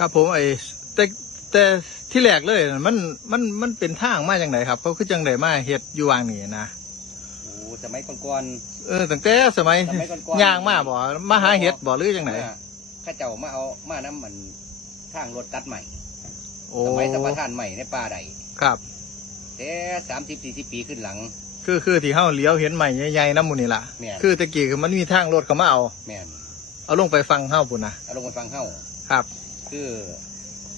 ครับผมไอ้แต่แต่ที่แรกเลยน่ะมันมันมันเป็นทางมาจังไดครับเขาคือจังไดมาเฮ็ดอยู่วางนี่นะโอ้สมัยก่อน เออตั้งแต่สมัยสมัยก่อนๆ ย่างมาบ่มาหาเฮ็ดบ่หรือจังไดมาข้าเจ้ามาเอามาน้ำมันทางรถตัดใหม่โอ้สมัยสัมปทานใหม่ในป่าใดครับ แต่สามสิบสี่สิบปีขึ้นหลัง คือคือที่เฮาเลี้ยวเห็นใหม่ใหญ่ๆน้ำหมูนี่ล่ะ แม่น คือตะกี้คือมันมีทางรถเข้ามาเอา แม่นเอาลงไปฟังเฮาพุ่นนะเอาลงมาฟังเข้าครับ คือ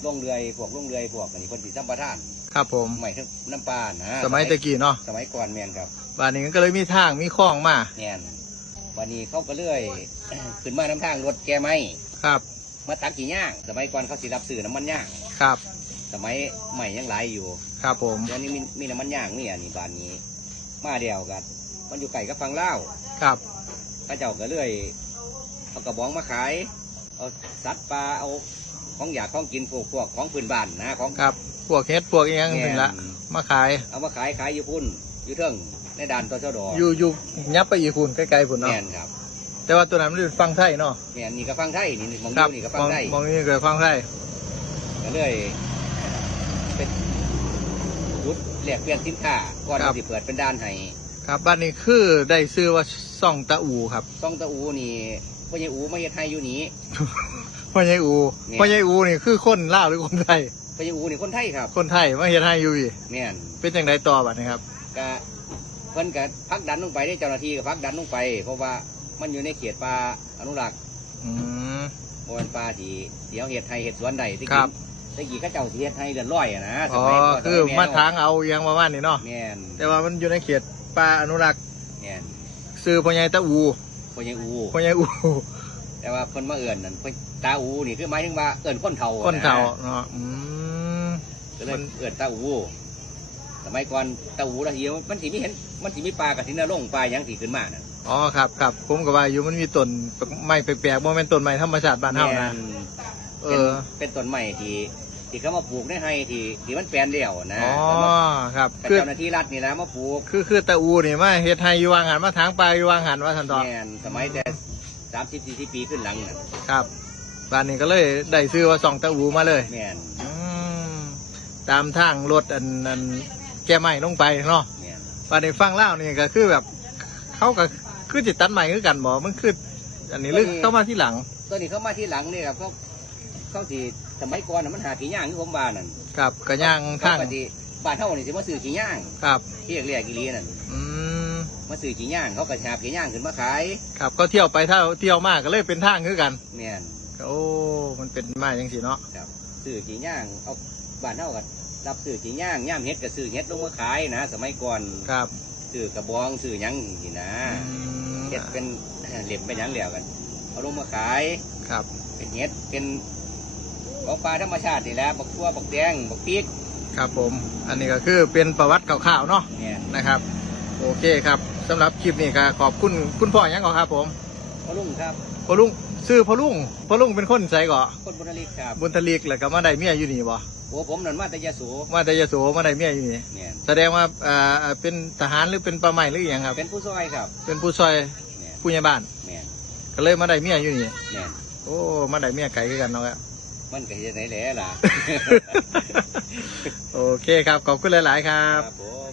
ลงเรือยพวกลงเรือยพวกอันนี้คนสีสัมปทานครับผม ใหม่ทั้งน้ำปลานะสมัยตะกี้เนาะสมัยก่อนแม่นครับบ้านนี้ก็เลยมีทางมีคลองมาแม่นวันนี้เขาก็เลื่อย ขึ้นมาน้ำทางรถแกไม่ครับ มาตักกี่ย่าง สมัยก่อนเขาสิรับซื้อน้ำมันย่างครับ สมัยใหม่ยังหลายอยู่ ครับผมเดี๋ยวนี้มีมีน้ำมันย่างนี่อันนี้บ้านนี้ มาเดียวกัน มันอยู่ไก่กับฟังเล่าวครับพระเจ้าก็เลื่อยเอากระบองมาขาย เอาสัตว์ปลาเอา ของอยากของกินพวกพวกของพื้นบ้านนะของครับพวกเฮ็ดพวกอีหยังนี่ละแม่นมาขายเอามาขายขายอยู่พุ่นอยู่เทิงในด่านตชดอยู่อยู่ยับไปอีกคุณใกล้ๆพุ่นเนาะแม่นครับ แต่ว่าตัวนั้นมันเป็นฟังไทยเนาะแม่นนี่ก็ฟังไทยนี่มองครัดูนี่ก็ฟัมงองไทยมองนี่เกิดฟังไทยก็เลยเป็นจุดแลกเปลี่ยนสินค้าก่อนที่สิเปิดเป็นด้านให้ครับบ้านนี้คือได้ซื้อว่าซ่องตะอูครับซ่องตะอูนี่พ่อใหญ่อูมาเฮ็ดให้อยู่นี่ พ่อใหญ่อูเนี่ยพ่อใหญ่อูนี่คือคนลาวหรือคนไทยพ่อใหญ่อูนี่คนไทยครับ คนไทยมาเฮ็ดให้อยู่อีแม่นเป็นจังไดต่อบัดนี้ครับก็เพิ่นก็พักดันลงไปได้เจ้าหน้าที่ก็พักดันลงไป เพราะว่ามันอยู่ในเขตป่าอนุรักษ์อืมโมเป็นป่าที่เดี๋ยวเห็ดไทยเห็ดสวนใดที่ครักิบนที่กี่ก็เจ้าสิเห็ดไทยเดือดร้อยอะนะสอ๋อมัยก่นคือสยแมาทางเอาอยังประมาณนี้เนาะแม่นแต่ว่ามันอยู่ในเขตป่าอนุรักษ์แม่นซื้อพ่อใหญ่ตะอูพ่อใหญ่อูพ่อใหญ่อู แต่ว่าเพิ่นมาเอื่นนั่นเพิ่นตาอูนี่คือหมายถึงว่าเอื่นคนเฒ่าคนเฒ่าะเนาะอืมก็เลยมันเอื่นตาอูสมัยก่อนตาอูละเหียวมันสิมีเห็นมันสิมีปลากับสินลงปลาหยังสิขึ้นมาน่ะอ๋อครับครับผมก็ว่าอยู่มันมีต้นไม้แปลกๆบ่แม่นต้นไม้ธรรมชาติบ้านเฮานะแม่เอเป็นอเป็นต้นไม้ที่ที่เขามาปลูกในไฮที่ที่มันแปลนเดี่ยวนะอ๋อแล้วมาครับกับคือเจ้าหน้าที่รัฐนี่แหละมาปลูก คือคือตะอูนี่มาเฮ็ดให้อยู่วางหันมาทางปลาอยู่วางหันว่าทันตอแม่นสมัยแต่ สามสิบสี่สิบปีขึ้นหลังน่ะครับบ้านนี้ก็เลยได้ซื้อว่าส่องตะอูมาเลยแม่นอืมตามทางรถอันอันแก้ไม้ลงไปเนาะแม่นบ้านนี้ฟังเล่าวนี่ก็คือแบบเขาก็คือจิตตัดใหม่คือกันบ่มันคืออันนี้ลึกเข้ามาที่หลังตัวนี้เขามาที่หลังนี่ครับเขาเขาที่สมัยก่อนน่ะมันหาขี้ย่างที่ผมบ้านนั่นกับกระย่างเขาทางก็ที่บ้านเท่านี่สิมาซื้อขี้ย่างครับที่เรียกเรียกกิลีนั่นอืม มาซื้อขี้ย่างเขาก็หาขี้ย่างขึ้นมาขายครับ ก็เที่ยวไปเท่าเที่ยวมากก็เลยเป็นทางคือกันแม่นโอ้มันเป็นมาอย่างสิเนาะครับซื้อขี้ย่างเอาบ้านเท่ากับรับซื้อขี้ย่างย่ามเฮ็ดก็ซื้อเฮ็ดลงมาขายนะสมัยก่อนครับซื้อกระบองซื้อหยังสินะอืมเฮ็ดเป็นเหลี่ยมเป็นหยังเหลี่ยวกันเอาลงมาขายครับ เป็นเฮ็ดเป็นของปลาธรรมชาตินี่แหละบักทั่วบักแดงบักพริกครับผม อันนี้ก็คือเป็นประวัติคร่าวๆเนาะเนี่ยนะครับ โอเคครับ สำหรับคลิปนี้ก็ขอบคุณคุณพ่อยังก่อนครับผมพ่อลุงครับพ่อลุงซื้อพ่อลุงพ่อลุงเป็นคนใส่ก่อคนบุญริกครับบุญทลิกแล้วก็มาได้เมียอยู่นี่บ่โอ้ผมนั่นมาแต่ยาสูมาได้ยโสมาได้เมียอยู่นี่เนี่ยแสดงว่าอ่าอ่าเป็นทหารหรือเป็นประใหม่หรืออหย่างครับ เป็นผู้ซอยครับ เป็นผู้ซอยเนี่ยผู้ใหญ่บ้านเนี่ยก็เลยมาได้เมียอยู่นี่เนี่ยโอ้มาได้เมียไก่คือกันเนาะครับมันก็จะไหนแหละล่ะ โอเคครับ ขอบคุณหลาย ๆ ครับผม